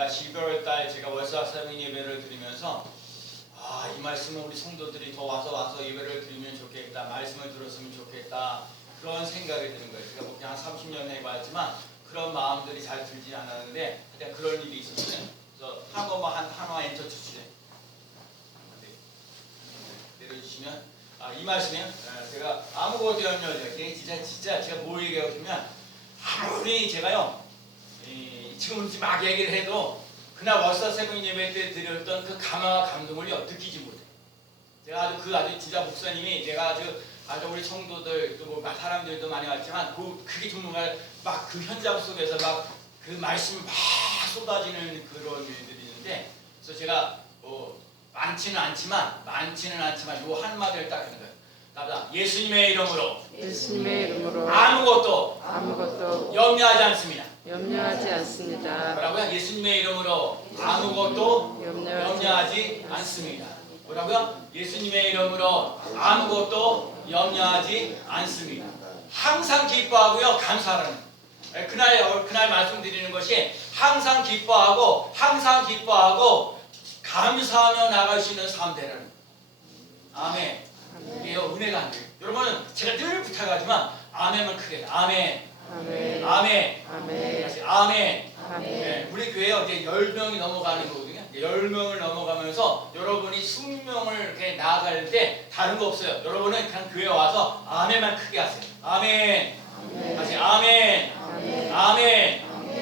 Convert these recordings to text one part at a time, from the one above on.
제가 12월 달 제가 월사 사명 예배를 드리면서 이 말씀은 우리 성도들이 더 와서 예배를 드리면 좋겠다. 말씀을 들었으면 좋겠다. 그런 생각이 드는 거예요. 제가 그냥 한 30년 해봤지만 그런 마음들이 잘 들지 않았는데 그냥 그런 일이 있었어요. 그래서 한 번만 한화 엔터 주시죠. 내려주시면 이 말씀이요. 제가 아무것도 연결돼요. 진짜 제가 뭘 얘기하고 싶으면 아무리 제가요 지금 막 얘기를 해도 그날 월사 세븐 예배 때 드렸던 그 감화와 감동을요 느끼지 못해요. 제가 아주 진짜 목사님이 제가 아주 우리 성도들 또 뭐 사람들도 많이 왔지만 그게 정말 막 그 현장 속에서 막 그 말씀이 막 쏟아지는 그런 일들이 있는데 그래서 제가 많지는 않지만 요 한마디를 딱 하는 거예요. 예수님의 이름으로 아무것도 염려하지 않습니다. 뭐라고요? 예수님의 이름으로 아무것도 염려하지 않습니다. 뭐라고요? 예수님의 이름으로 아무것도 염려하지 않습니다. 항상 기뻐하고요 감사하는 그날 말씀드리는 것이 항상 기뻐하고 감사하며 나갈 수 있는 삶 되라는 아멘. 이게요 은혜가 안 돼요. 여러분은 제가 늘 부탁하지만 아멘만 크게 아멘. 다시 아멘. 네, 우리 교회요 이제 10명이 넘어가는 거거든요. 10명을 넘어가면서 여러분이 20명을 이렇게 나아갈 때 다른 거 없어요. 여러분은 그냥 교회 와서 아멘만 크게 하세요. 아멘. 다시 아멘.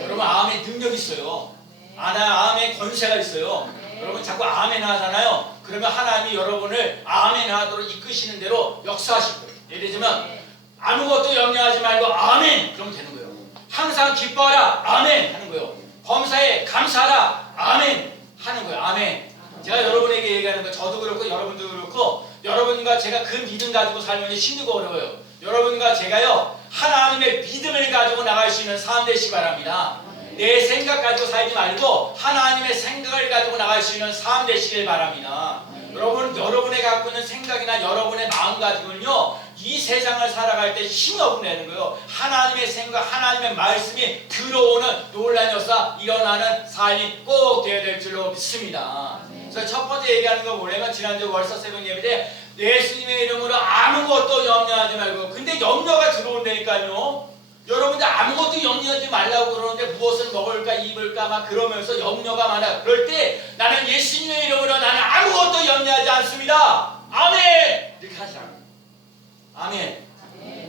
여러분 아멘 능력 있어요. 아멘 권세가 있어요. 여러분 자꾸 아멘 하잖아요. 그러면 하나님이 여러분을 아멘 하도록 이끄시는 대로 역사하실 거예요. 예를 들면 아무것도 염려하지 말고 아멘 그러면 되는 거예요. 항상 기뻐하라 아멘 하는 거예요. 범사에 감사하라 아멘 하는 거예요. 아멘. 제가 여러분에게 얘기하는 거 저도 그렇고 여러분도 그렇고 여러분과 제가 그 믿음 가지고 살면 힘들고 어려워요. 여러분과 제가요 하나님의 믿음을 가지고 나갈 수 있는 삶 되시기 바랍니다. 내 생각 가지고 살지 말고 하나님의 생각을 가지고 나갈 수 있는 삶 되시길 바랍니다. 여러분의 갖고 있는 생각이나 여러분의 마음 가지고는요 이 세상을 살아갈 때 힘이 없는 거예요. 하나님의 생각, 하나님의 말씀이 들어오는 놀라운 역사 일어나는 삶이 꼭 되어야 될 줄로 믿습니다. 그래서 첫 번째 얘기하는 거 뭐냐면 지난주 월서 새벽 예배 때 예수님의 이름으로 아무것도 염려하지 말고 근데 염려가 들어온다니까요. 여러분들 아무것도 염려하지 말라고 그러는데 무엇을 먹을까 입을까 막 그러면서 염려가 많아. 그럴 때 나는 예수님의 이름으로 나는 아무것도 염려하지 않습니다. 아멘. 이렇게 하시라고. 아멘.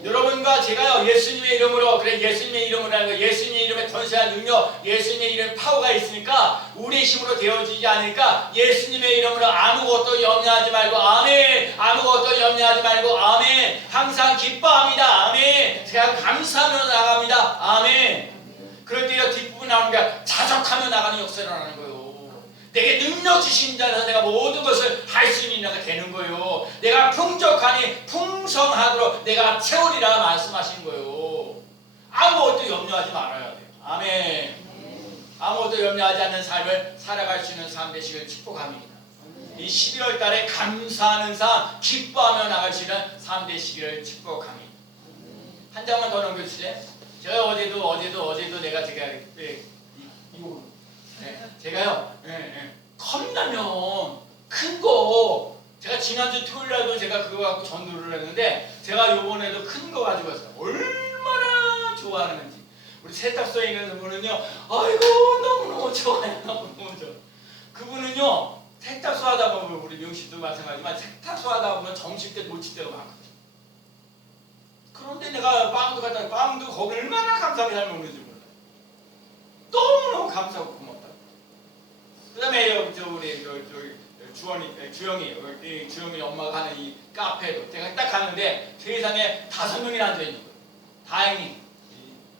여러분과 제가요 예수님의 이름으로 예수님의 이름으로라는 거 예수님의 이름에 권세한 능력 예수님의 이름에 파워가 있으니까 우리의 힘으로 되어지지 않으니까 예수님의 이름으로 아무것도 염려하지 말고 아멘. 아무것도 염려하지 말고 아멘. 항상 기뻐합니다. 아멘. 제가 감사하며 나갑니다. 아멘. 그럴 때요 뒷부분 나오는 게 자족하며 나가는 역사를 하는 거예요. 내게 능력 주신 자라서 내가 모든 것을 할 수 있는 자가 되는 거예요. 내가 풍족하니 풍성하도록 내가 채우리라 말씀하신 거예요. 아무것도 염려하지 말아야 돼요. 아멘. 아무것도 염려하지 않는 삶을 살아갈 수 있는 삶 되시길 축복합니다. 이 12월 달에 감사하는 삶, 기뻐하며 나갈 수 있는 삶 되시기를 축복합니다. 한 장만 더 넘겨주세요. 제가 어제도 내가 제가요 컵라면 큰 거 제가 지난주 토요일날도 제가 그거 갖고 전도를 했는데 제가 요번에도 큰 거 가지고 왔어요. 얼마나 좋아하는지 우리 세탁소에 있는 분은요 아이고 너무너무 좋아요. 너무너무 좋아. 그분은요 세탁소 하다 보면 우리 명씨도 마찬가지지만 세탁소 하다 보면 점심 때 놓칠 때가 많거든요. 그런데 내가 빵도 거기 얼마나 감사하게 잘 먹는지 몰라요. 너무너무 감사하고 고맙다. 그 다음에 우리 주영이 엄마가 하는 이 카페도 제가 딱 갔는데 세상에 5명이나 앉아있는 거예요. 다행히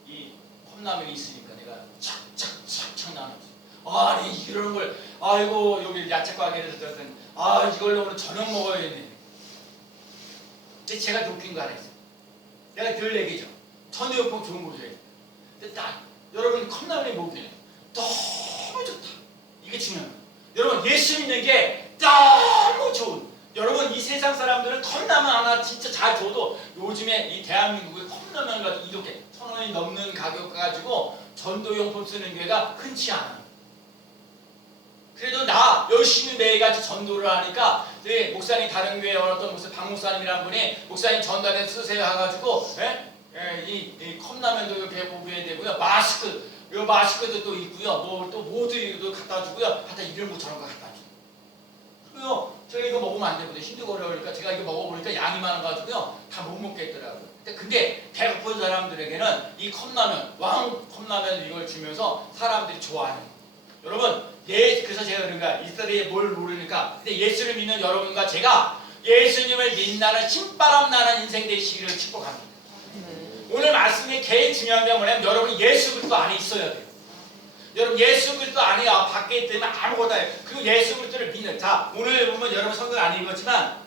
이 컵라면이 있으니까 내가 착착착착 나눴어요. 아니 이런 걸 아이고 여기 야채 가게에서 들었더니 이걸로 오늘 저녁 먹어야겠네. 근데 제가 웃긴 거 하나 있어요. 내가 늘 얘기죠. 전도연봉 좋은 곳이에요. 근데 딱 여러분 컵라면이 뭐냐 너무 좋다. 이게 중요한 거예요. 여러분 예수 믿는 게 너무 좋은. 여러분 이 세상 사람들은 컵라면 하나 진짜 잘 줘도 요즘에 이 대한민국에 컵라면 가지고 이렇게 1,000원이 넘는 가격 가지고 전도용품 쓰는 교회가 흔치 않아요. 그래도 나 열심히 매일같이 전도를 하니까 목사님 다른 교회 어떤 무슨 박 목사님이라는 분이 목사님 전단에 쓰세요 해가지고 이 컵라면도 이렇게 보게 되고요. 마스크도 또 있고요. 뭐 또 모두도 갖다 주고요. 하여튼 이런 거 저런 거 갖다 주고. 그리고요. 제가 이거 먹으면 안 되거든요. 힘들고 어려우니까 제가 이거 먹어보니까 양이 많아가지고요. 다 못 먹겠더라고요. 근데 배고픈 사람들에게는 이 컵라면, 왕 컵라면 이걸 주면서 사람들이 좋아해요. 여러분, 그래서 제가 그런가 이스라엘이 뭘 모르니까 근데 예수를 믿는 여러분과 제가 예수님을 믿나는 신바람 나는 인생 되시기를 축복합니다. 오늘 말씀이 제일 중요한 게 뭐냐면 여러분이 예수 그리스도 안에 있어야 돼요. 여러분 예수 그리스도 안에 밖에 있으면 아무것도 안 해요. 그리고 예수 그리스도를 믿는 자 오늘 보면 여러분 성경 안 읽었지만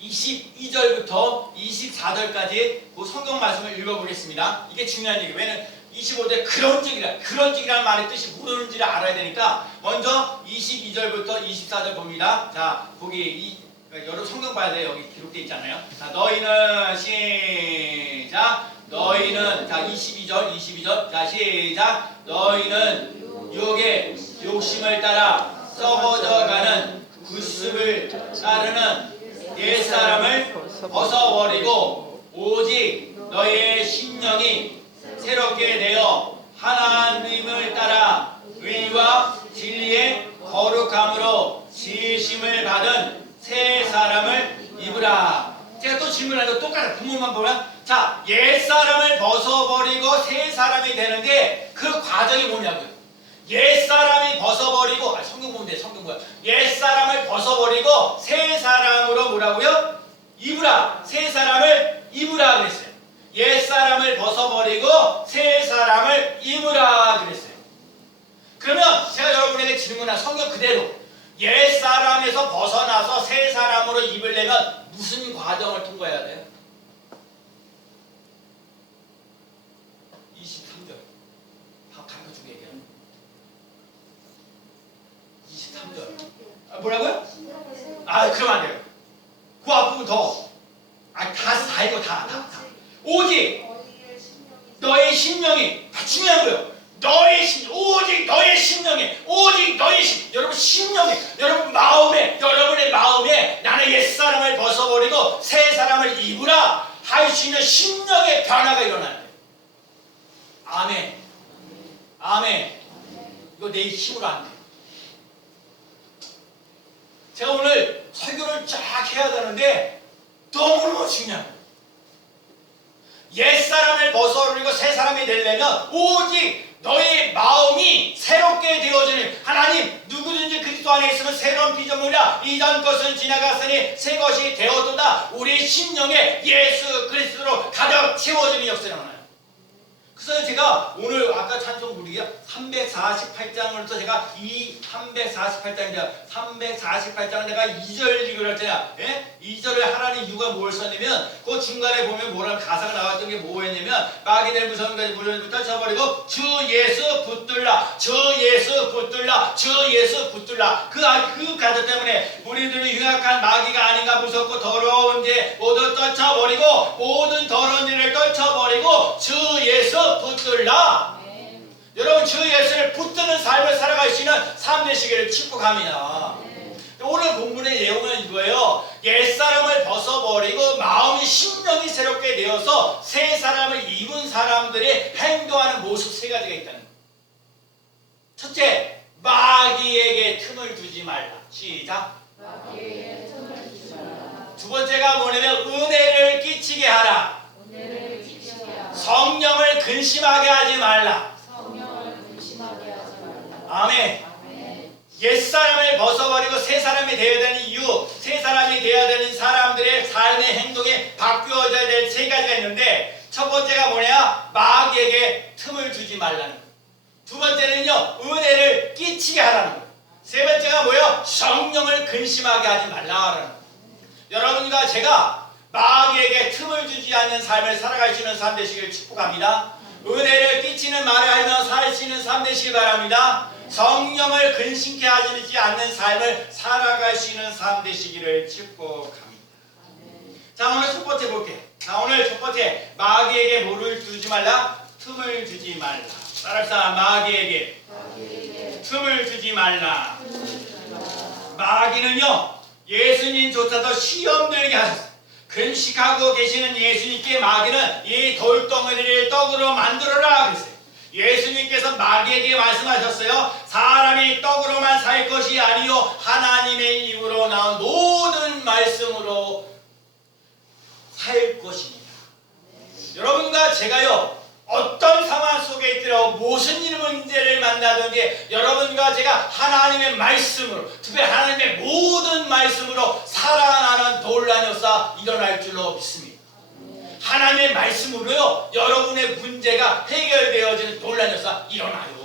22절부터 24절까지 그 성경 말씀을 읽어보겠습니다. 이게 중요한 얘기예요. 왜냐면 25절 그런직이라는 말의 뜻이 무엇인지를 알아야 되니까 먼저 22절부터 24절 봅니다. 자 거기 여러분 성경 봐야 돼요. 여기 기록되어 있잖아요. 자 너희는 시작 너희는 자 22절 자 시작 너희는 유혹의 욕심을 따라 썩어져가는 구습을 따르는 옛사람을 벗어버리고 오직 너희의 심령이 새롭게 되어 하나님을 따라 의와 진리의 거룩함으로 지으심을 받은 새 사람을 입으라. 제가 또 질문하는데 똑같아요. 부모만 보면 자 옛사람을 벗어버리고 새 사람이 되는데 그 과정이 뭐냐고요. 옛사람이 벗어버리고 성경 보면 돼. 성경 보면 옛사람을 벗어버리고 새 사람으로 뭐라고요? 입으라. 새 사람을 입으라 그랬어요. 옛사람을 벗어버리고 새 사람을 입으라 그랬어요. 그러면 제가 여러분에게 질문한 성경 그대로 옛사람에서 벗어나서 새 사람으로 입으려면 무슨 과정을 통과해야 돼요? 23절 밥 가르쳐 주게 얘기해요. 23절 뭐라고요? 그러면 안 돼요. 그 앞부분 더 다 이거 다 오직 너의 심령이 다 중요한 거예요. 오직 너의 심령이 여러분 심령이 여러분의 마음에 나는 옛사람을 벗어버리고 새 사람을 입으라 할 수 있는 심령의 변화가 일어나야 돼요. 아멘. 이거 내 힘으로 안 돼요. 제가 오늘 설교를 쫙 해야 되는데 너무너무 중요한 거예요. 옛사람을 벗어버리고 새 사람이 되려면 오직 너의 마음이 새롭게 되어지는 하나님 누구든지 그리스도 안에 있으면 새로운 피조물이라 이전 것은 지나갔으니 새 것이 되었도다. 우리 심령에 예수 그리스도로 가득 채워지는 역사가 일어나요. 그래서 제가 오늘 아까 찬송 부르기가 348장으로서 제가 348장을 내가 2절 읽으라 했잖아요. 2절을 하라는 이유가 뭘 썼냐면 그 중간에 보면 뭐라는 가사가 나왔던 게 뭐였냐면 마귀들 무서운까지 무릎부터 쳐버리고 주 예수 붙들라 그 가사 때문에 우리들이 흉악한 마귀가 아닌가 무섭고 더러운 죄 모두 떨쳐버리고 모든 더러운 죄를 떨쳐버리고 주 예수 붙들라. 여러분 주 예수를 붙드는 삶을 살아갈 수 있는 삶 되시기를 축복합니다. 오늘 본문의 내용은 이거예요. 옛사람을 벗어버리고 마음이 심령이 새롭게 되어서 새 사람을 입은 사람들이 행동하는 모습 세 가지가 있다는 거예요. 첫째, 마귀에게 틈을 두지 말라. 시작. 마귀에게 틈을 두지 말라. 두 번째가 뭐냐면 은혜를 끼치게 하라. 성령을 근심하게 하지 말라. 아멘. 옛사람을 벗어버리고 새 사람이 되어야 되는 이유, 새 사람이 되어야 되는 사람들의 삶의 행동이 바뀌어져야 될 세 가지가 있는데 첫 번째가 뭐냐? 마귀에게 틈을 주지 말라는 거예요. 두 번째는요, 은혜를 끼치게 하라는 거예요. 세 번째가 뭐예요? 성령을 근심하게 하지 말라는 거예요. 여러분과 제가 마귀에게 틈을 주지 않는 삶을 살아갈 수 있는 삶 되시길 축복합니다. 은혜를 끼치는 말을 하며 살 수 있는 삶 되시길 바랍니다. 성령을 근심케 하지 않는 삶을 살아갈 수 있는 삶 되시기를 축복합니다. 자, 오늘 첫 번째 볼게요. 자, 오늘 첫 번째 마귀에게 뭐를 주지 말라? 틈을 주지 말라. 따라합시다. 마귀에게 틈을 주지 말라. 마귀는요, 예수님조차도 시험 들게 하셨어요. 금식하고 계시는 예수님께 마귀는 이 돌덩어리를 떡으로 만들어라 그랬어요. 예수님께서 마귀에게 말씀하셨어요. 사람이 떡으로만 살 것이 아니요 하나님의 입으로 나온 모든 말씀으로 살 것입니다. 여러분과 제가요, 어떤 상황 속에 있더라도 무슨 일 문제를 만나든지 여러분과 제가 하나님의 말씀으로, 특별히 하나님의 모든 말씀으로 살아나는 놀라운 역사 일어날 줄로 믿습니다. 하나님의 말씀으로요, 여러분의 문제가 해결되어지는 놀라운 역사 일어나요.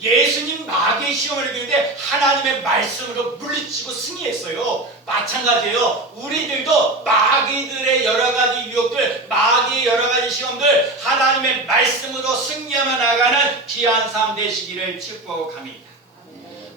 예수님 마귀의 시험을 이기는데 하나님의 말씀으로 물리치고 승리했어요. 마찬가지예요. 우리들도 마귀들의 여러 가지 유혹들, 마귀의 여러 가지 시험들 하나님의 말씀으로 승리하며 나가는 귀한 삶 되시기를 축복합니다.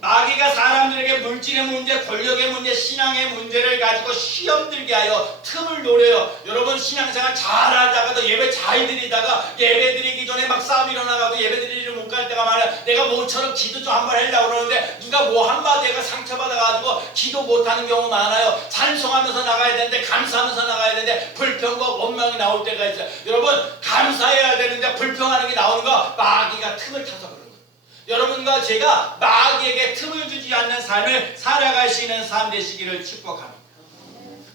마귀가 사람들에게 물질의 문제, 권력의 문제, 신앙의 문제를 가지고 시험 들게 하여 틈을 노려요. 여러분 신앙생활 잘하다가도 예배 잘 드리다가 예배 드리기 전에 막 싸움 일어나가고 예배 드리지를 못 갈 때가 많아요. 내가 모처럼 기도 좀 한번 하려고 그러는데 누가 뭐 한마디가 상처받아가지고 기도 못하는 경우 많아요. 찬송하면서 나가야 되는데, 감사하면서 나가야 되는데 불평과 원망이 나올 때가 있어요. 여러분 감사해야 되는데 불평하는 게 나오는 거 마귀가 틈을 타서 그래요. 여러분과 제가 마귀에게 틈을 주지 않는 삶을 살아갈 수 있는 삶 되시기를 축복합니다.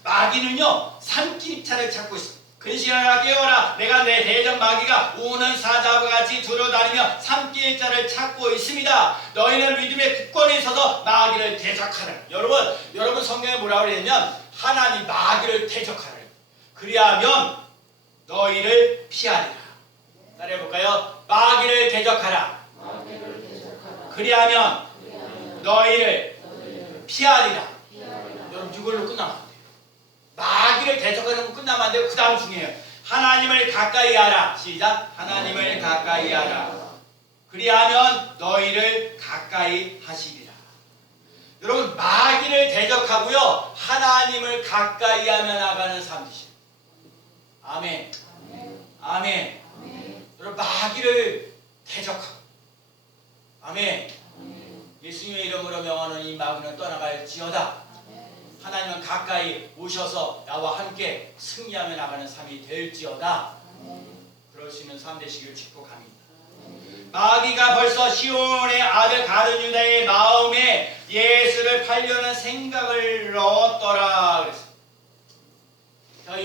마귀는요, 산길차를 찾고 있습니다. 근신하라 깨어라, 내가 내 대적 마귀가 우는 사자와 같이 두루다니며 산길자를 찾고 있습니다. 너희는 믿음의 굳건히 서서 마귀를 대적하라. 여러분 성경에 뭐라고 그랬냐면 하나님 마귀를 대적하라. 그리하면 너희를 피하리라. 따라해볼까요? 마귀를 대적하라. 그리하면 너희를 피하리라. 여러분 이걸로 끝나면 안 돼요. 마귀를 대적하는 거 끝나면 안 돼요. 그 다음 중요해요. 하나님을 가까이 하라. 시작. 하나님을 가까이 하라. 그리하면 너희를 가까이 하시리라. 여러분 마귀를 대적하고요, 하나님을 가까이 하며 나가는 삶이시죠. 아멘. 아멘. 여러분 마귀를 대적하고, 아멘. 예수님의 이름으로 명하는 이 마귀는 떠나갈지어다. 하나님은 가까이 오셔서 나와 함께 승리하며 나가는 삶이 될지어다. 그럴 수 있는 삶 되시기를 축복합니다. 마귀가 벌써 시온의 아들 가룟 유다의 마음에 예수를 팔려는 생각을 넣었더라 그랬어요. 제가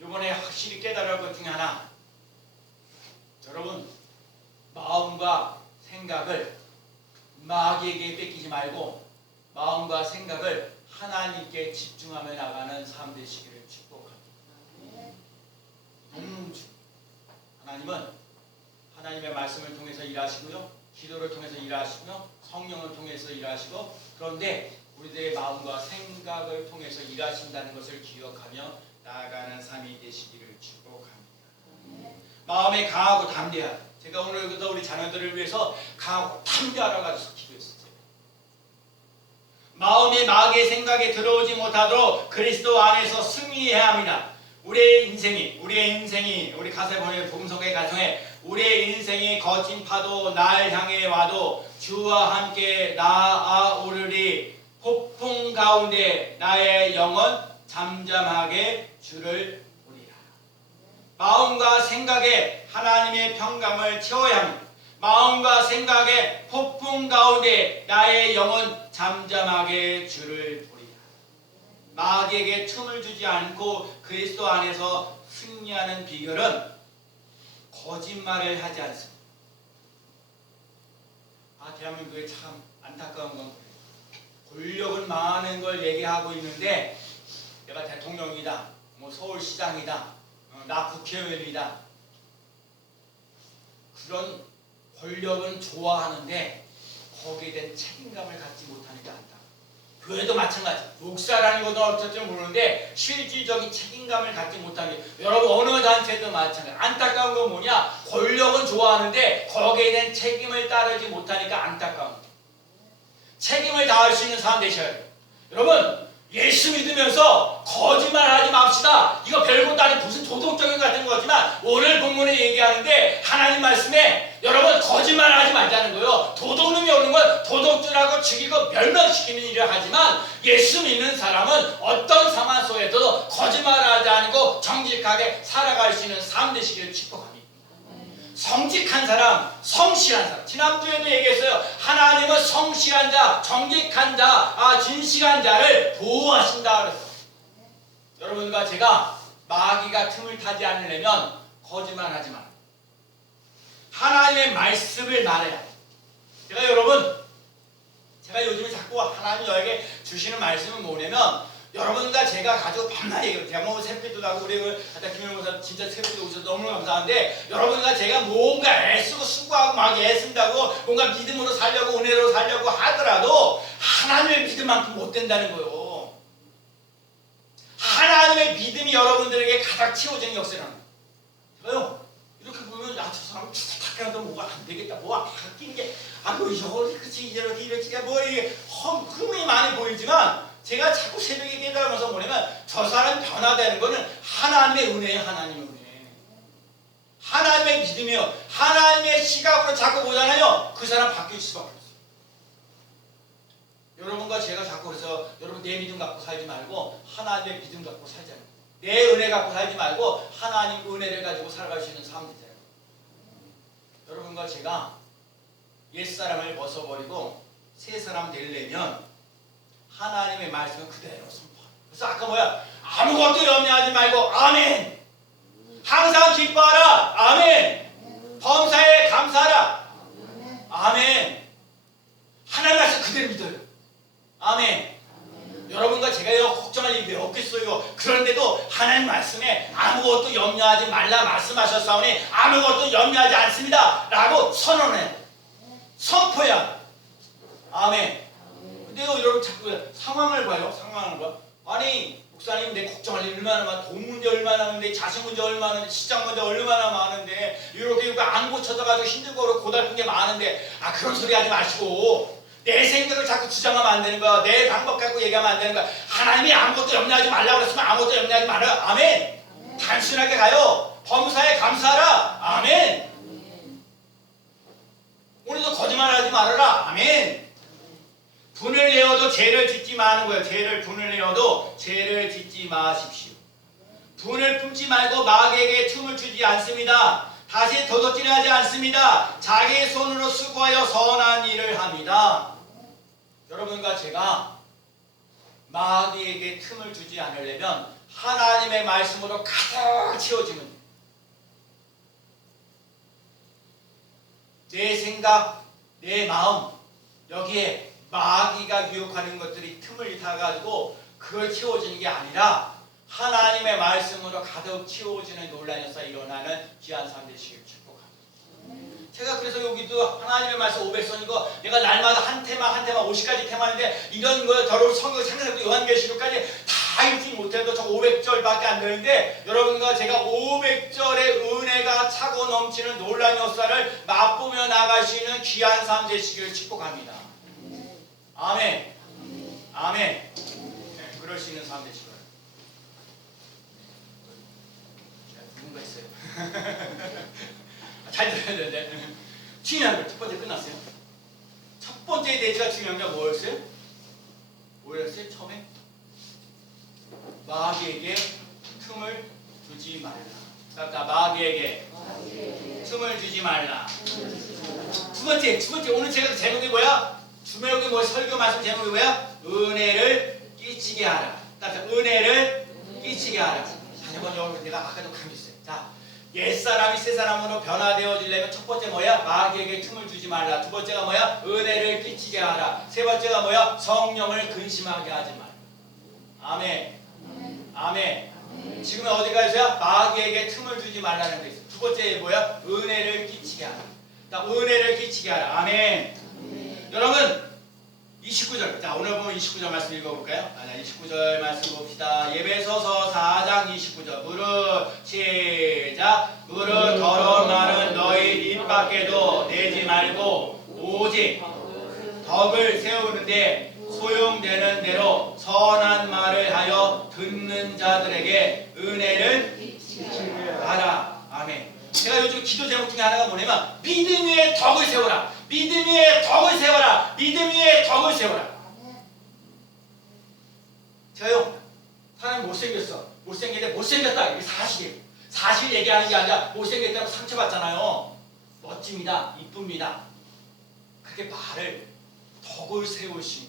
요번에 확실히 깨달을 것 중에 하나, 여러분 마음과 생각을 마귀에게 뺏기지 말고 마음과 생각을 하나님께 집중하며 나가는 삶 되시기를 축복합니다. 하나님은 하나님의 말씀을 통해서 일하시고요, 기도를 통해서 일하시며 성령을 통해서 일하시고, 그런데 우리들의 마음과 생각을 통해서 일하신다는 것을 기억하며 나아가는 삶이 되시기를 축복합니다. 마음에 강하고 담대하라. 제가 오늘부터 우리 자녀들을 위해서 강하고 담대하라고 가지고 기도했어요. 마음이 마귀의 생각에 들어오지 못하도록 그리스도 안에서 승리해야 합니다. 우리의 인생이 우리 가세보의 복음성의 가정에 우리의 인생이 거친 파도 날 향해 와도 주와 함께 나아오르리. 폭풍 가운데 나의 영혼 잠잠하게 주를 보리라. 마음과 생각에 하나님의 평강을 채워야 합니다. 마음과 생각에 폭풍 가운데 나의 영혼 잠잠하게 주를 보리라. 마귀에게 틈을 주지 않고 그리스도 안에서 승리하는 비결은 거짓말을 하지 않습니다. 대한민국에 참 안타까운 건 그래요. 권력은 많은 걸 얘기하고 있는데 내가 대통령이다, 서울시장이다, 나 국회의원이다, 그런 권력은 좋아하는데 거기에 대한 책임감을 갖지 못하는 게 안타. 교회도 마찬가지. 목사라는 것은 어쩔지 모르는데 실질적인 책임감을 갖지 못하는 게, 여러분 어느 단체도 마찬가지. 안타까운 건 뭐냐? 권력은 좋아하는데 거기에 대한 책임을 따르지 못하니까 안타까운 거예요. 책임을 다할 수 있는 사람 되셔야 돼요. 여러분 예수 믿으면서 거짓말하지 맙시다. 이거 별것도 아닌 무슨 도덕적인 것 같은 거지만 오늘 본문에 얘기하는데 하나님 말씀에 여러분 거짓말하지 말자는 거예요. 저주라고 죽이고 멸망시키는 일을 하지만 예수 믿는 사람은 어떤 상황 속에서도 거짓말하지 않고 정직하게 살아갈 수 있는 삶 되시기를 축복합니다. 성직한 사람, 성실한 사람. 지난주에도 얘기했어요. 하나님은 성실한 자, 정직한 자, 진실한 자를 보호하신다 그랬어요. 여러분과 제가 마귀가 틈을 타지 않으려면 거짓말하지 마. 하나님의 말씀을 말해야 돼. 제가 요즘에 자꾸 하나님이 저에게 주시는 말씀은 뭐냐면 여러분과 제가 가지고 밤낮 얘기해요. 제가 뭐 새벽도 나고 우리 아까 김영호 목사 진짜 새벽도 오셔서 너무 감사한데 여러분과 제가 뭔가 애쓰고 수고하고 막 애쓴다고 뭔가 믿음으로 살려고 은혜로 살려고 하더라도 하나님의 믿음만큼 못 된다는 거예요. 하나님의 믿음이 여러분들에게 가장 채워지는 역사라는 거예요. 이렇게 보면 저 사람 착각해도 뭐가 안 되겠다. 뭐가 바뀐 게 그치 이렇게 뭐 이게 흠이 많이 보이지만 제가 자꾸 새벽에 깨달으면서 뭐냐면 저 사람이 변화되는 거는 하나님의 은혜예요. 하나님의 은혜. 하나님의 믿음이요. 하나님의 시각으로 자꾸 보잖아요. 그 사람 바뀔 수밖에 없어요. 여러분과 제가 자꾸 그래서 여러분 내 믿음 갖고 살지 말고 하나님의 믿음 갖고 살자는 거예요. 내 은혜 갖고 살지 말고 하나님 은혜를 가지고 살아갈 수 있는 삶이 되잖아요. 여러분과 제가 옛사람을 벗어버리고 새사람 되려면 하나님의 말씀을 그대로 선포합니다. 그래서 아까 뭐야? 아무것도 염려하지 말고 아멘. 항상 기뻐하라. 아멘. 범사에 감사하라. 아멘. 하나님 말씀 그대로 믿어요. 아멘. 여러분과 제가 걱정할 일이 왜 없겠어요. 그런데도 하나님 말씀에 아무것도 염려하지 말라 말씀하셨사오니 아무것도 염려하지 않습니다 라고 선언해 선포해야. 아멘. 근데요 여러분 자꾸 상황을 봐요. 상황을 봐. 아니 목사님 내 걱정할 일 얼마나 많아. 돈 문제 얼마나 많은데 자식 문제 얼마나 많은데 시장 문제 얼마나 많은데 이렇게 안 고쳐져가지고 힘들고 고달픈 게 많은데 그런 소리 하지 마시고 내 생각을 자꾸 주장하면 안 되는 거야. 내 방법 갖고 얘기하면 안 되는 거야. 하나님이 아무것도 염려하지 말라고 그랬으면 아무것도 염려하지 말아요. 아멘. 단순하게 가요. 범사에 감사하라. 아멘. 오늘도 거짓말하지 말아라. 아멘. 분을 내어도 죄를 짓지 마는 거예요. 분을 내어도 죄를 짓지 마십시오. 분을 품지 말고 마귀에게 틈을 주지 않습니다. 다시 도둑질하지 않습니다. 자기 손으로 수고하여 선한 일을 합니다. 여러분과 제가 마귀에게 틈을 주지 않으려면 하나님의 말씀으로 가득 채워지면 내 생각, 내 마음 여기에 마귀가 유혹하는 것들이 틈을 타가지고 그걸 채워지는 게 아니라 하나님의 말씀으로 가득 채워지는 놀라운 역사 일어나는 귀한 삶 되시길 축복합니다. 제가 그래서 여기도 하나님의 말씀 500선이고 내가 날마다 한 테마 50가지 테마인데 이런 거 더러운 성경 창세기부터 요한계시록까지 다 읽지 못해도 저 500절밖에 안 되는데 여러분과 제가 500절의 은혜가 차고 넘치는 놀라운 역사를 맛보며 나가시는 귀한 삶 되시기를 축복합니다. 아멘. 아멘. 네, 그럴 수 있는 삶 되시길 누군가 있어요. 잘 들어야 되는데 중요한 거 첫 번째 끝났어요. 첫 번째 대지가 중요한 게 뭐였어요? 뭐였어요? 처음에 마귀에게 틈을 주지 말라. 마귀에게 틈을 주지 말라. 두 번째 오늘 제가 제목이 뭐야? 주목이 뭐 설교 말씀 제목이 뭐야? 은혜를 끼치게 하라. 은혜를 끼치게 하라. 다시 한번 내가 아까도 강조했어요. 자, 옛사람이 새사람으로 변화되어지려면 첫 번째 뭐야? 마귀에게 틈을 주지 말라. 두 번째가 뭐야? 은혜를 끼치게 하라. 세 번째가 뭐야? 성령을 근심하게 하지 말라. 아멘. 아멘. 지금 어디가 있어요? 마귀에게 틈을 주지 말라는 데 있어요. 두 번째 뭐야? 은혜를 끼치게 하라. 은혜를 끼치게 하라. 아멘. 여러분 29절. 자, 오늘 보면 29절 말씀 읽어볼까요? 29절 말씀 봅시다. 예배소서 4장 29절. 무릇 시작. 무릇 더러운 말은 너희 입 밖에도 내지 말고 오직 덕을 세우는데 소용되는 대로 선한 말을 하여 듣는 자들에게 은혜를 하라. 아멘. 제가 요즘 기도 제목 중에 하나가 뭐냐면 믿음 위에 덕을 세워라. 믿음 위에 덕을 세워라. 믿음 위에 덕을 세워라. 저요, 사람이 못생겼어. 못생겼는데 못생겼다. 이게 사실이에요. 사실 얘기하는 게 아니라 못생겼다고 상처받잖아요. 멋집니다. 이쁩니다. 그렇게 말을 덕을 세우신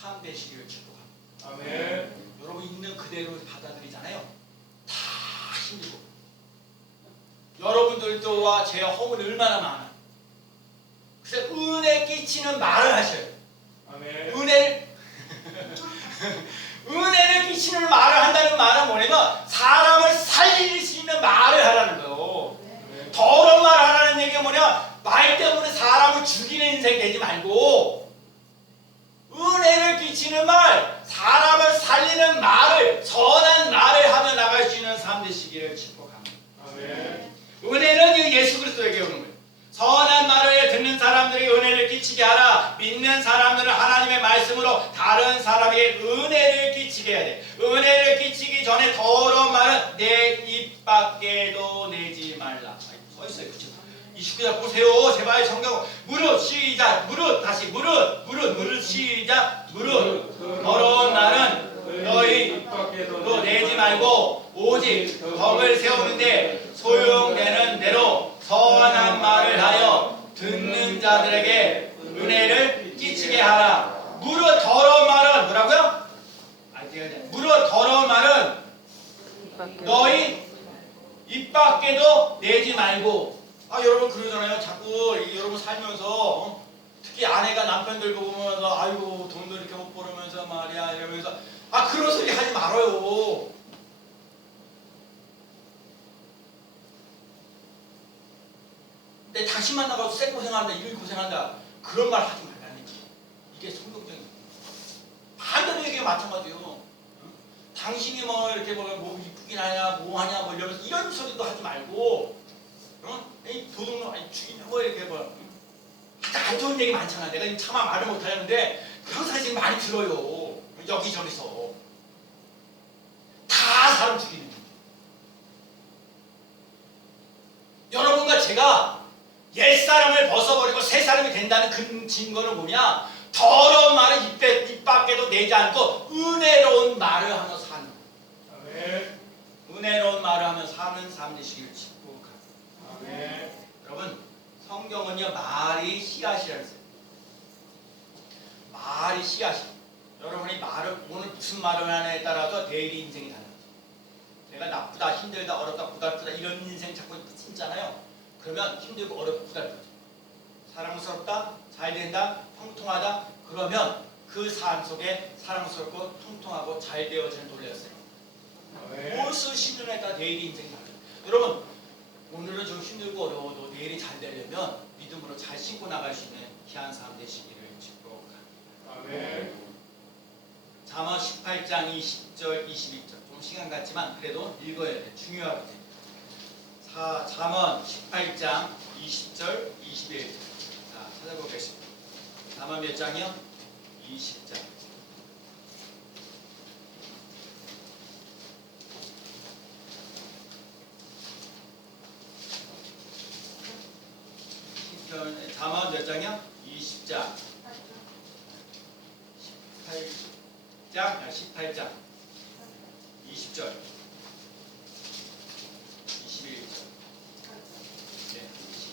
3대 시기를 축복합니다. 아멘. 여러분 있는 그대로 받아들이잖아요. 다 힘들고 여러분들도와 제 허물이 얼마나 많아. 그래서 은혜 끼치는 말을 하셔요. 아멘. 은혜를 끼치는 말을 한다는 말은 뭐냐면 사람을 살릴 수 있는 말을 하라는 거예요. 아멘. 더러운 말 하라는 얘기가 뭐냐, 말 때문에 사람을 죽이는 인생 되지 말고 은혜를 끼치는 말, 사람을 살리는 말을, 선한 말을 하며 나갈 수 있는 삶 되시기를 축복합니다. 아멘. 은혜는 예수 그리스도에게 오는 거예요. 선한 말을 듣는 사람들에게 은혜를 끼치게 하라. 믿는 사람들은 하나님의 말씀으로 다른 사람에게 은혜를 끼치게 해야 돼. 은혜를 끼치기 전에 더러운 말은 내 입 밖에도 내지 말라. 서 있어요. 그쵸? 29절 보세요. 제발 성경. 무릇 시작. 무릇 다시 무릇 시작. 무릇 더러운 말은 너희 입 밖에도 또 내지 말고 오직 덕을 세우는데 소용되는 대로 선한 말을 하여 듣는 자들에게 은혜를 끼치게 하라. 무릇 더러운 말은 뭐라고요? 무릇 더러운 말은 너희 입 밖에도 내지 말고. 여러분 그러잖아요. 자꾸 여러분 살면서 특히 아내가 남편들 보면서 아이고 돈도 이렇게 못 벌으면서 말이야 이러면서 그런 소리 하지 말아요. 근데 당신만 나가서 쌩 고생한다, 일 고생한다, 그런 말 하지 말라는 얘기. 이게 성경적인 거예요. 반대로 얘기가 마찬가지예요. 당신이 뭐 이렇게 뭐 이쁘긴 하냐, 뭐 하냐, 뭐 이러면서 이런 소리도 하지 말고, 도둑놈 죽이냐, 뭐 이렇게 뭐 하여튼 안 좋은 얘기 많잖아. 내가 지금 차마 말을 못 하는데 그런 사실 지금 많이 들어요. 여기저기서 다 사람 죽이는 거예요. 여러분과 제가 옛사람을 벗어버리고 새사람이 된다는 그 증거는 뭐냐? 더러운 말은 입 밖에도 내지 않고 은혜로운 말을 하며 사는 거예요. 아멘. 은혜로운 말을 하며 사는 삶 되시기를 축복합니다. 아멘. 여러분 성경은요 말이 씨앗이라고 했어요. 말이 씨앗이에요. 여러분이 말을 오늘 무슨 말을 하냐에 따라서 내일 인생이 달라요. 내가 나쁘다, 힘들다, 어렵다, 고달프다 이런 인생 자꾸 심잖아요. 그러면 힘들고 어렵고 고달프죠. 사랑스럽다, 잘 된다, 통통하다, 그러면 그 삶 속에 사랑스럽고 통통하고 잘 되어지는 놀랐어요. 무엇을 심느냐에 따라 내일 인생이 달라요. 여러분 오늘은 좀 힘들고 어려워도 내일이 잘 되려면 믿음으로 잘 신고 나갈 수 있는 귀한 삶 되시기를 축복합니다. 아멘. 잠언 18장 20절 21절 좀 시간 같지만 그래도 읽어야 돼. 중요하거든요. 잠언 18장 20절 21절 자 찾아보겠습니다. 잠언 몇 장이요? 20장. 잠언 몇 장이요? 20장. 18장 20절 21절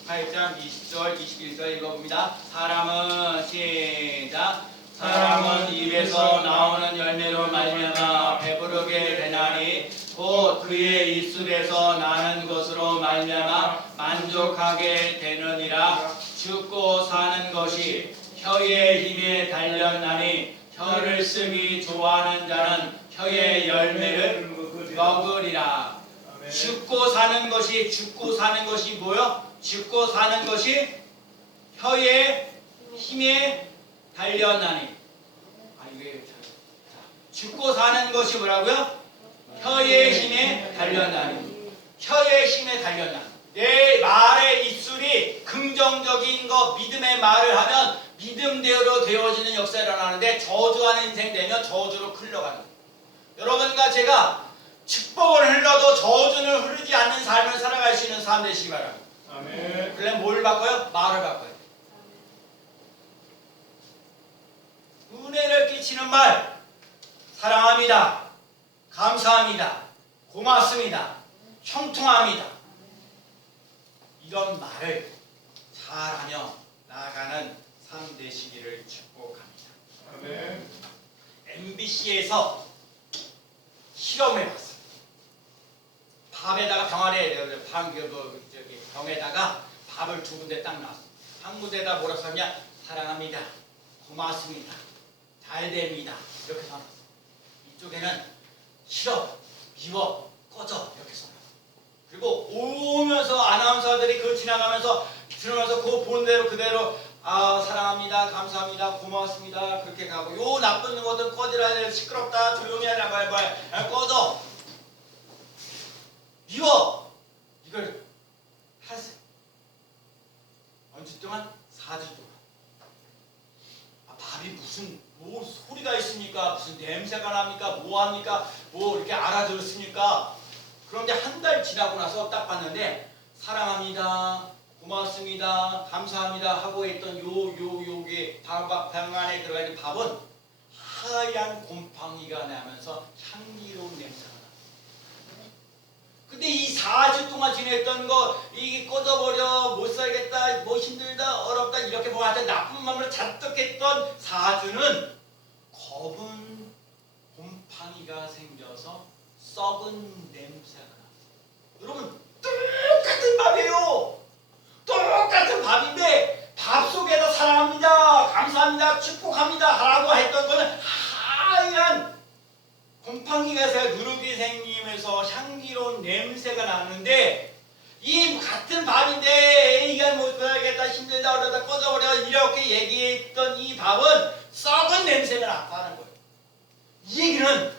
18장 20절 21절 읽어봅니다. 사람은 시작. 사람은 입에서 나오는 열매로 말미암아 배부르게 되나니 곧 그의 입술에서 나는 것으로 말미암아 만족하게 되느니라. 죽고 사는 것이 혀의 힘에 달렸나니 혀를 쓰기 좋아하는 자는 혀의 열매를 먹으리라. 죽고 사는 것이 뭐요? 죽고 사는 것이 혀의 힘에 달렸나니. 죽고 사는 것이 뭐라고요? 혀의 힘에 달렸나니. 혀의 힘에 달렸나니. 내 말의 입술이 긍정적인 거 믿음의 말을 하면 믿음대로 되어지는 역사가 일어나는데 저주하는 인생 되면 저주로 흘러가는 거예요. 여러분과 제가 축복을 흘러도 저주는 흐르지 않는 삶을 살아갈 수 있는 삶 되시기 바랍니다. 아멘. 그러면 뭘 바꿔요? 말을 바꿔요. 정말 사랑합니다. 감사합니다. 고맙습니다. 형통합니다. 이런 말을 잘하며 나아가는 삶 되시기를 축복합니다. 아멘. MBC에서 실험해봤어요. 밥에다가 병에다가 밥을 두 군데 딱 놨어. 한 군데다 뭐라 썼냐? 사랑합니다. 고맙습니다. 잘됩니다. 이렇게 써놨어. 이쪽에는 싫어, 미워, 꺼져 이렇게 써놨어. 그리고 오면서 아나운서들이 그 지나가면서 들으면서 그 본 대로 그대로 사랑합니다, 감사합니다, 고맙습니다 그렇게 가고 요 나쁜 것들 꺼지라, 시끄럽다, 조용히 하라, 발발 꺼져, 미워 이걸 하세요. 언제 동안? 4주 동안. 밥이 무슨 뭐 소리가 있습니까? 무슨 냄새가 납니까? 뭐 합니까? 뭐 이렇게 알아들었습니까? 그런데 한 달 지나고 나서 딱 봤는데 사랑합니다, 고맙습니다, 감사합니다 하고 있던 요게 방 안에 들어가 있는 밥은 하얀 곰팡이가 나면서 향기로운 냄새가 나. 근데 이 4주 동안 지냈던 거 이게 꺼져버려, 못 살겠다, 뭐 힘들다, 어렵다 이렇게 보한테 나쁜 마음을 잔뜩 했던 4주는 검은 곰팡이가 생겨서 썩은 냄새가 났어요. 여러분 똑같은 밥이에요. 똑같은 밥인데 밥 속에다 사랑합니다, 감사합니다, 축복합니다 하라고 했던 거는 하얀 곰팡이가 누룩이 생기면서 향기로운 냄새가 나는데 이 같은 밥인데 이가 못 살겠다, 힘들다, 어려다, 꺼져버려 이렇게 얘기했던 이 밥은 썩은 냄새가 났다는 거예요. 이 얘기는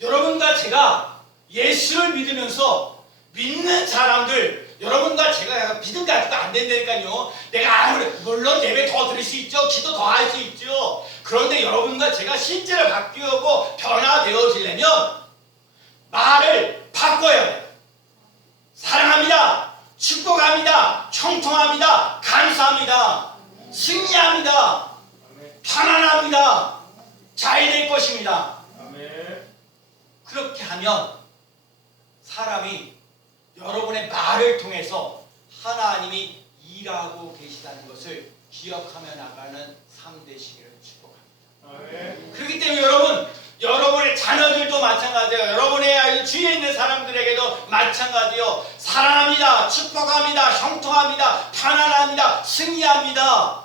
여러분과 제가 예수를 믿으면서 믿는 사람들, 여러분과 제가 믿음 가지고 안 된다니까요. 내가 물론 예배 더 드릴 수 있죠. 기도 더 할 수 있죠. 그런데 여러분과 제가 실제로 바뀌고 변화되어지려면 말을 바꿔야 돼요. 사랑합니다, 축복합니다, 형통합니다, 감사합니다, 승리합니다, 편안합니다, 잘 될 것입니다. 아멘. 그렇게 하면 사람이 여러분의 말을 통해서 하나님이 일하고 계시다는 것을 기억하며 나가는 삶 되시기를 축복합니다. 아멘. 그렇기 때문에 여러분의 자녀들도 마찬가지예요. 여러분의 주위에 있는 사람들에게도 마찬가지요. 사랑합니다, 축복합니다, 형통합니다, 편안합니다, 승리합니다.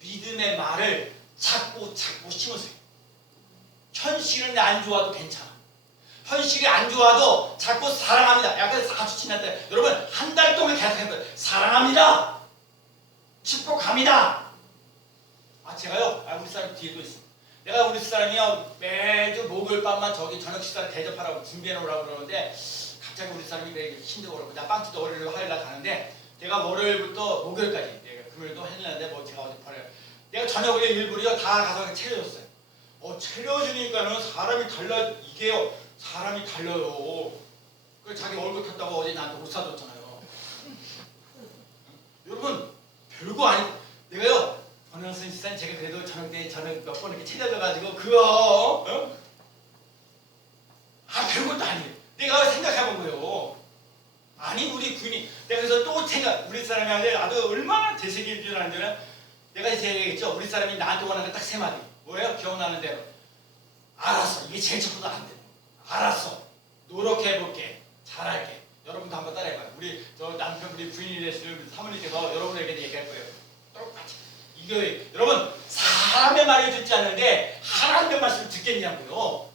믿음의 말을 자꾸 심으세요. 현실은 안 좋아도 괜찮아. 현실이 안 좋아도 자꾸 사랑합니다. 약간 아주 지날 때 여러분 한 달 동안 계속 해봐요. 사랑합니다, 축복합니다. 제가요 우리 사람 뒤에도 있습니다. 내가 우리 사람이요 매주 목요일 밤만 저기 저녁 식사를 대접하라고 준비해 놓으라고 그러는데 갑자기 우리 사람이 왜 힘들고 그러고 나 빵주도 월요일 화요일 가는데 내가 월요일부터 목요일까지 내가 금요일도 했는데 뭐 제가 어디 버려요. 내가 저녁에 일부러 다 가서 차려줬어요. 차려주니까는 사람이 달라. 이게요 사람이 달라요. 그래서 자기 얼굴 탔다고 어제 나한테 옷 사줬잖아요. 여러분 별거 아니고 내가요 권영순 집사님 제가 그래도 저녁 때 저녁 몇 번 이렇게 찾아줘가지고 그거 별것도 아니에요. 내가 생각해본 거예요. 아니 우리 부인이 내가 그래서 또 우리 사람이 아주 얼마나 대세기일 줄 아는지는 내가 이제 얘기했죠. 우리 사람이 나한테 원하는 게 딱 3마디. 뭐예요? 기억나는 대로. 알았어. 이게 제일 첫 번째 안 돼. 알았어. 노력해볼게. 잘할게. 여러분도 한번 따라해봐요. 우리 저 남편 우리 부인이 되시는 사모님께서 여러분에게 얘기할 거예요. 똑같이. 이거 여러분 사람의 말을 듣지 않는데 하나님의 말씀을 듣겠냐고요.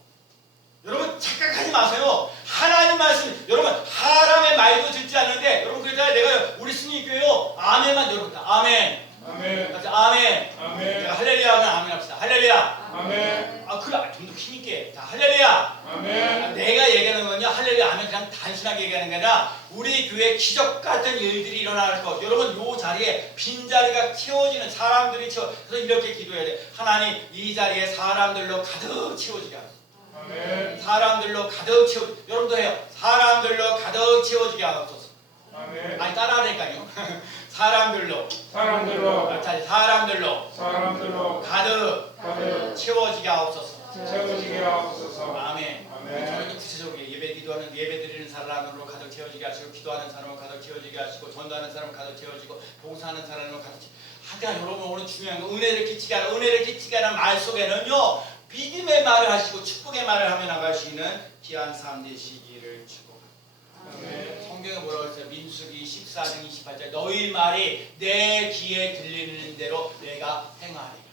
여러분 착각하지 마세요. 하나님 말씀 여러분 사람의 말도 듣지 않는데 여러분 그러니까 내가 우리 스님교회요 아멘만 여러분 아멘. 아멘. 아멘. 아멘. 제가 할렐루야 하면 아멘 합시다. 할렐루야. 아멘. 그래 좀 더 힘있게. 자 할렐루야. 아멘. 내가 얘기하는 건요 할렐루야 아멘 그냥 단순하게 얘기하는 게 아니라 우리 교회 기적 같은 일들이 일어날 것. 여러분 요 자리에 빈 자리가 채워지는 사람들이 그래서 이렇게 기도해야 돼. 하나님 이 자리에 사람들로 가득 채워지게 하소서. 아멘. 사람들로 가득 여러분도 해요. 사람들로 가득 채워지게 하소서. 아멘. 아니 따라하니까요. 사람들로 사람들로 가득 가득 채워지게 하옵소서. 채워지게 하옵소서. 아멘. 아멘. 저희는 구체적으로 예배 기도하는 예배 드리는 사람으로 가득 채워지게 하시고 기도하는 사람으로 가득 채워지게 하시고 전도하는 사람으로 가득 채워지고 봉사하는 사람으로 가득 채워지고 하여간 여러분 오늘 중요한 거 은혜를 끼치게 하라. 은혜를 끼치게 하라는 말 속에는요 믿음의 말을 하시고 축복의 말을 하며 나가시는 귀한 삶 되시기를 축복합니다. 아멘. 성경에 뭐라고 했어요? 민수기 14장 28절 너희 말이 내 귀에 들리는 대로 내가 행하리라.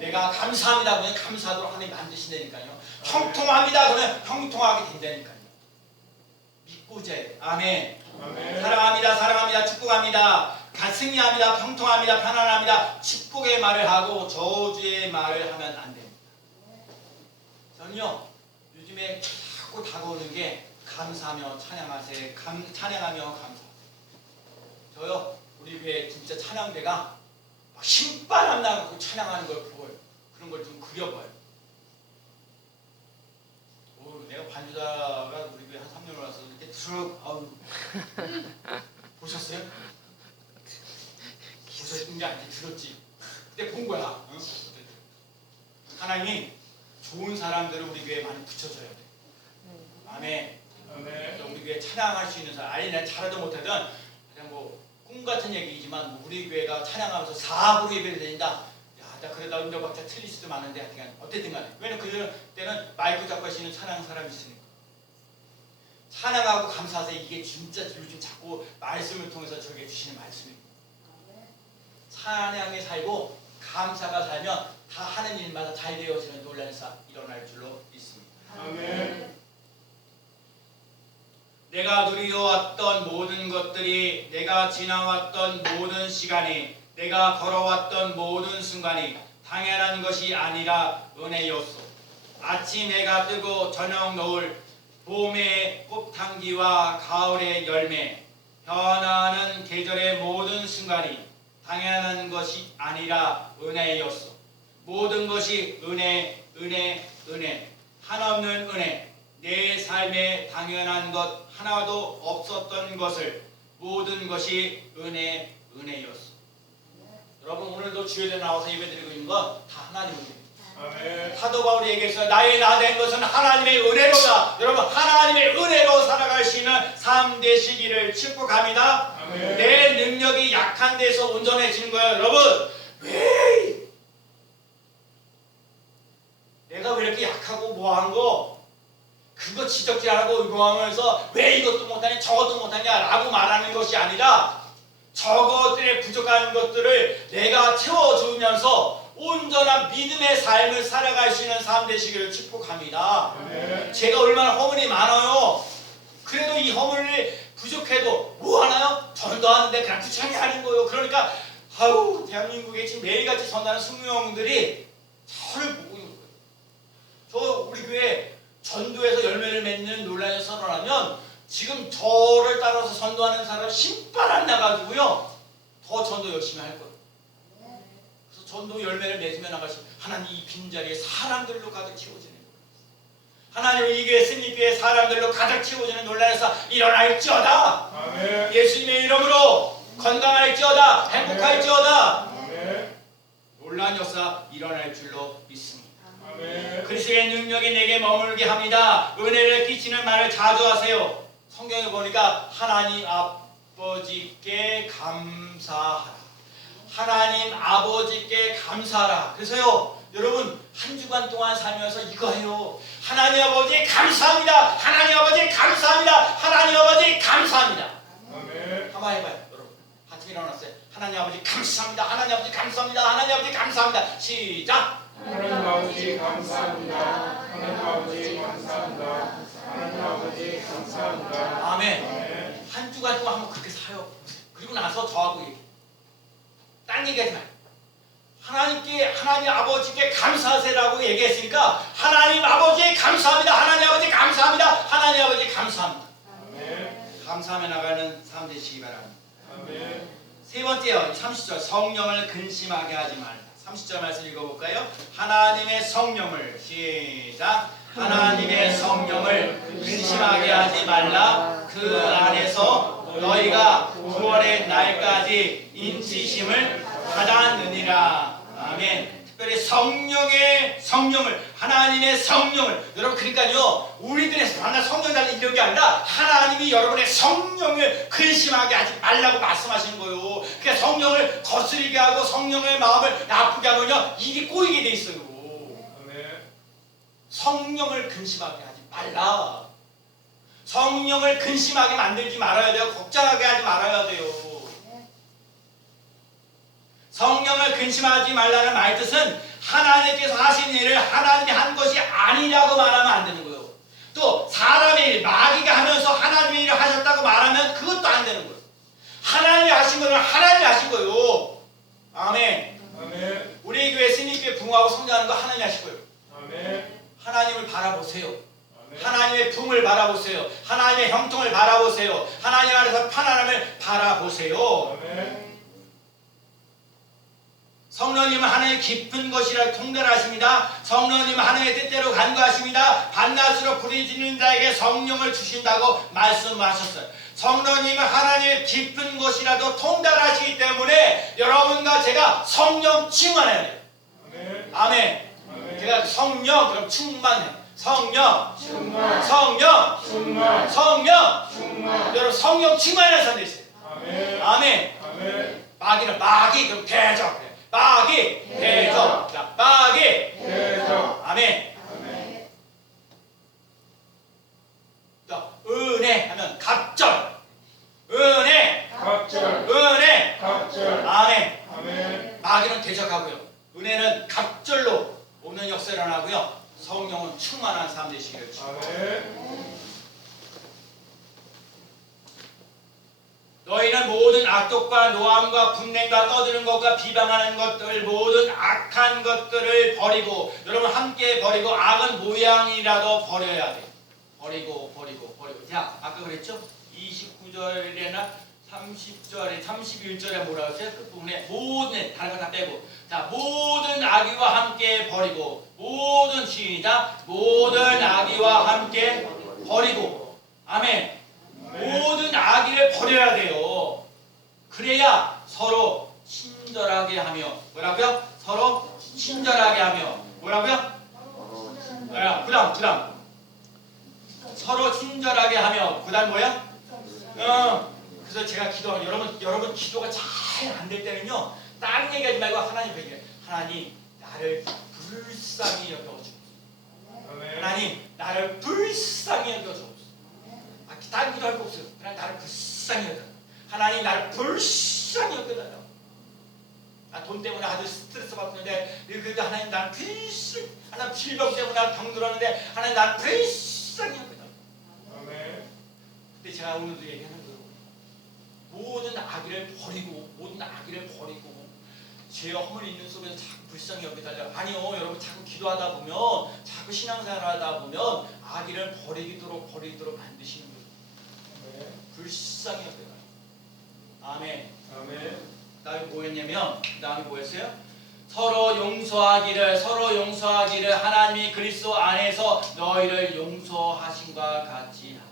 내가 감사합니다 그러면 감사하도록 하나님 만드신다니까요. 형통합니다 그러면 형통하게 된다니까요. 믿고자 해요. 아멘. 아멘. 사랑합니다 사랑합니다 축복합니다 승리합니다 형통합니다 편안합니다 축복의 말을 하고 저주의 말을 하면 안 됩니다. 저는요 요즘에 자꾸 다가오는 게 감사하며 찬양하세요. 찬양하며 감사하세요. 저요 우리 교회 진짜 찬양대가 막 신바람 나고 찬양하는 걸 보여요. 그런 걸 좀 그려봐요. 내가 반주자가 우리 교회 한 3년을 와서 이렇게 쭉 아우 보셨어요? 보셨는 게 아니지 들었지. 그때 본 거야. 응? 하나님이 좋은 사람들을 우리 교회에 많이 붙여줘야 돼. 아멘. 아멘. 우리 교회 찬양할 수 있는 사람 아니 내가 잘하든 못하든 그냥 뭐 꿈 같은 얘기지만 뭐 우리 교회가 찬양하면서 사부로 예배를 드린다. 나 그러다 음정박자 틀릴 수도 많은데 하여튼 어쨌든 간에 왜냐면 그때는 마이크 잡고 하시는 찬양 사람이 있으니까 찬양하고 감사하세요. 이게 진짜 요즘 자꾸 말씀을 통해서 저에게 주시는 말씀입니다. 찬양에 살고 감사가 살면 다 하는 일마다 잘 되어지는 놀라운 사 일어날 줄로 믿습니다. 아멘. 내가 누려왔던 모든 것들이 내가 지나왔던 모든 시간이 내가 걸어왔던 모든 순간이 당연한 것이 아니라 은혜였소. 아침 해가 뜨고 저녁 노을 봄의 꽃향기와 가을의 열매 변하는 계절의 모든 순간이 당연한 것이 아니라 은혜였소. 모든 것이 은혜 은혜 은혜 한없는 은혜 내 삶에 당연한 것 하나도 없었던 것을 모든 것이 은혜 은혜였소. 여러분 오늘도 주일에 나와서 예배드리고 있는 건 다 하나님의 은혜입니다. 아멘. 사도 바울이 얘기했어요. 나의 나 된 것은 하나님의 은혜로다. 여러분 하나님의 은혜로 살아갈 수 있는 삶 되시기를 축복합니다. 아멘. 내 능력이 약한 데서 온전해지는 거예요. 여러분 왜 내가 왜 이렇게 약하고 뭐한 거 그거 지적질하고 요구하면서 왜 이것도 못하냐 저것도 못하냐 라고 말하는 것이 아니라 저것들의 부족한 것들을 내가 채워주면서 온전한 믿음의 삶을 살아갈 수 있는 삶 되시기를 축복합니다. 아멘. 제가 얼마나 허물이 많아요. 그래도 이 허물이 부족해도 뭐 하나요? 전도하는데 그냥 부창이 아닌 거예요. 그러니까 아우 대한민국에 지금 매일같이 전도하는 승무원들이 저를 보고 있는 거예요. 저 우리 교회 전도에서 열매를 맺는 논란을 선언하면 지금 저를 따라서 전도하는 사람 신발 안 나가지고요 더 전도 열심히 할 거예요. 그래서 전도 열매를 맺으며 나가시면 하나님 이 빈자리에 사람들로 가득 채워지는 거예요. 하나님 이 교회 승리교회 사람들로 가득 채워지는 논란에서 일어날지어다. 아멘. 예수님의 이름으로 건강할지어다. 행복할지어다. 아멘. 놀라운 역사 일어날 줄로 믿습니다. 아멘. 그리스도의 능력이 내게 머물게 합니다. 은혜를 끼치는 말을 자주 하세요. 성경에 보니까 하나님 아버지께 감사하라. 하나님 아버지께 감사하라. 그래서요 여러분 한 주간 동안 살면서 이거 해요. 하나님 아버지 감사합니다. 하나님 아버지 감사합니다. 하나님 아버지 감사합니다. 아멘. 한번 해봐요 여러분. 아침에 일어났어요. 하나님 아버지 감사합니다. 하나님 아버지 감사합니다. 하나님 아버지 감사합니다. 시작. 하나님 아버지 감사합니다. 하나님 아버지 감사합니다. 하나님 아버지 감사합니다. 아멘. 아멘. 한 주간 동안 한번 그렇게 사요. 그리고 나서 저하고 얘기해. 딴 얘기하지 마요. 하나님께 하나님 아버지께 감사하세요라고 얘기했으니까 하나님 아버지 감사합니다. 하나님 아버지 감사합니다. 하나님 아버지 감사합니다. 아멘. 감사하며 나가는 삶 되시기 바랍니다. 아멘. 세 번째요. 30절 성령을 근심하게 하지 말라. 30절 말씀 읽어볼까요? 하나님의 성령을 시작. 하나님의 성령을 근심하게 하지 말라. 그 안에서 너희가 구원의 날까지 인치심을 받았느니라. 아멘. 특별히 성령을 하나님의 성령을 여러분 그러니까요 우리들의 만나 성령 달린 이런 게 아니라 하나님이 여러분의 성령을 근심하게 하지 말라고 말씀하시는 거예요. 그러니까 성령을 거스리게 하고 성령의 마음을 나쁘게 하면요 이게 꼬이게 돼 있어요. 아멘. 성령을 근심하게 하지 말라. 성령을 근심하게 만들지 말아야 돼요. 걱정하게 하지 말아야 돼요. 성령을 근심하지 말라는 말 뜻은 하나님께서 하신 일을 하나님이 한 것이 아니라고 말하면 안 되는 거예요. 또 사람의 일, 마귀가 하면서 하나님의 일을 하셨다고 말하면 그것도 안 되는 거예요. 하나님이 하신 거는 하나님이 하신 거예요. 아멘. 아멘. 우리 교회 신입교회 부흥하고 성장하는 거 하나님이 하실 거예요. 아멘. 하나님을 바라보세요. 아멘. 하나님의 품을 바라보세요. 하나님의 형통을 바라보세요. 하나님 안에서 편안함을 바라보세요. 아멘. 성령님은 하나님의 깊은 것이라 통달하십니다. 성령님은 하나님의 뜻대로 간구하십니다. 밤낮으로 부르짖는 자에게 성령을 주신다고 말씀하셨어요. 성령님은 하나님의 깊은 것이라도 통달하시기 때문에 여러분과 제가 성령 충만해야 돼요. 아멘. 아멘. 아멘. 제가 성령 그럼 충만해. 성령 충만. 성령 충만. 성령 충만. 여러분 성령 충만한 사람 되세요. 아멘. 아멘. 아멘. 마귀는 마귀 그럼 대적 마귀 대적 자 마귀 대적. 아멘. 아멘. 또 은혜 하면 갑절 은혜 갑절. 은혜 갑절. 아멘. 아멘. 마귀는 대적하고요 은혜는 갑절로 오는 역사를 일어나고요 성령은 충만한 삶 되시기를 아멘. 너희는 모든 악독과 노함과 분냄과 떠드는 것과 비방하는 것들 모든 악한 것들을 버리고 여러분 함께 버리고 악은 모양이라도 버려야 돼. 버리고. 자 아까 그랬죠? 29절에나 30절에 31절에 뭐라고 했어요? 끝부분에 모든 다른 거 다 빼고 자 모든 악의와 함께 버리고 모든 시작 모든 악의와 함께 버리고 아멘. 모든 악의를 버려야 돼요. 그래야 서로 친절하게 하며 뭐라고요? 서로 친절하게 하며 뭐라고요? 그다음 서로 친절하게 하며 그다음 뭐야? 그래서 제가 기도하는 여러분 기도가 잘 안 될 때는요 다른 얘기하지 말고 하나님 얘기해. 하나님 나를 불쌍히 여겨주옵소서. 아멘. 하나님 나를 불쌍히 여겨주옵소서. 다른 기도 할 거 없어요. 그냥 나를 불쌍히 여겨달라. 하나님 나를 불쌍히 여겨달라. 나 돈 때문에 아주 스트레스 받는데 그래도 하나님 나를 불쌍히 하나님 질병 때문에 병들었는데 하나님 나를 불쌍히 여겨달라. 아멘. 근데 제가 오늘도 얘기하는 거예요. 모든 악의를 버리고 죄 허물 있는 속에서 자꾸 불쌍히 여겨달라. 아니요 여러분 자꾸 기도하다 보면 자꾸 신앙생활 하다 보면 악의를 버리도록 만드시는 거예요. 아멘. 불쌍히 여겨달라. 아멘. 아멘. 그 다음에 뭐였냐면 그 다음에 뭐였어요? 서로 용서하기를 하나님이 그리스도 안에서 너희를 용서하신과 같이 하라.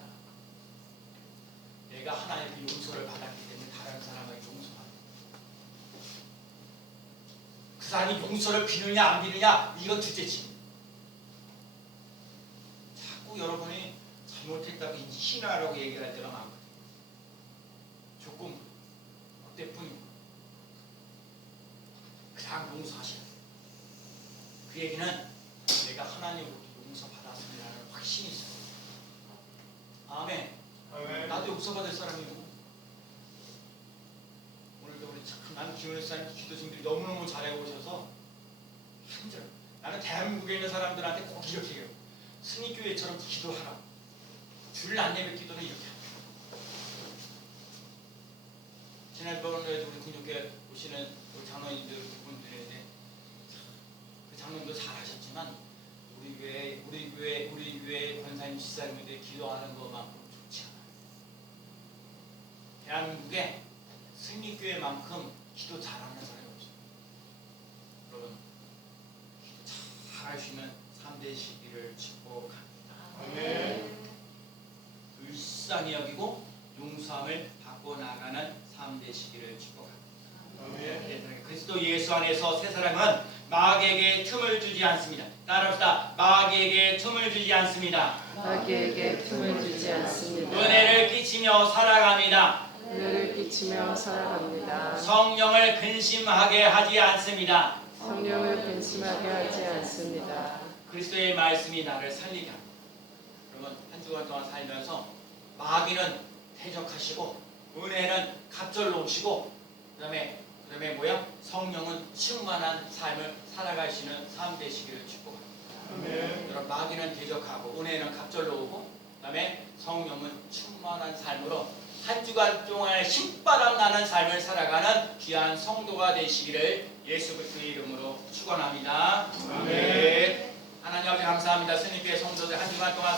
내가 하나님의 용서를 받았기 때문에 다른 사람에게 용서하라. 그 사람이 용서를 비느냐 안 비느냐 이건 둘째치. 자꾸 여러분이 잘못했다고 인신하라고 얘기할 때가 많거든요. 조금 어때뿐이고 그냥 용서하시라. 그 얘기는 내가 하나님으로부터 용서받았습니다라는 확신이 있어요. 아멘. 아멘. 나도 용서받을 사람이고 오늘도 우리 참 김은혜사님 기도 중들이 너무너무 잘해오셔서 힘들어. 나는 대한민국에 있는 사람들한테 꼭 이렇게 해요. 승리교회처럼 기도하라. 주일 안 예배 기도는 이렇게 합니다. 지난번에도 우리 근육에 오시는 우리 장로님들 분들인데 그 장로님도 잘하셨지만 우리 교회 권사님 지사님들이 기도하는 것만큼 좋지 않아요. 대한민국에 승리교회만큼 기도 잘하는 사람이 없어요. 여러분 기도 잘할 수 있는 3대 시기를 축복합니다. 아멘. 불쌍히 여기고 용서함을 받고 나가는 3대 시기를 축복합니다. 아멘. 그리스도 예수 안에서 새 사람은 마귀에게 틈을 주지 않습니다. 따라합시다. 마귀에게 틈을 주지 않습니다. 마귀에게 틈을 주지 않습니다. 은혜를 끼치며 살아갑니다. 은혜를 끼치며 살아갑니다. 성령을 근심하게 하지 않습니다. 성령을 근심하게 하지 않습니다. 그리스도의 말씀이 나를 살리게 합니다. 그러면 한 주간 동안 살면서 마귀는 대적하시고 은혜는 갑절로 오시고 그다음에 뭐야? 성령은 충만한 삶을 살아가시는 삶 되시기를 축복합니다. 아멘. 여러분 마귀는 대적하고 은혜는 갑절로 오고 그다음에 성령은 충만한 삶으로 한 주간 동안 신바람 나는 삶을 살아가는 귀한 성도가 되시기를 예수 그리스도의 이름으로 축원합니다. 아멘. 하나님 아버지 감사합니다. 스님교회 성도들 한 주간 동안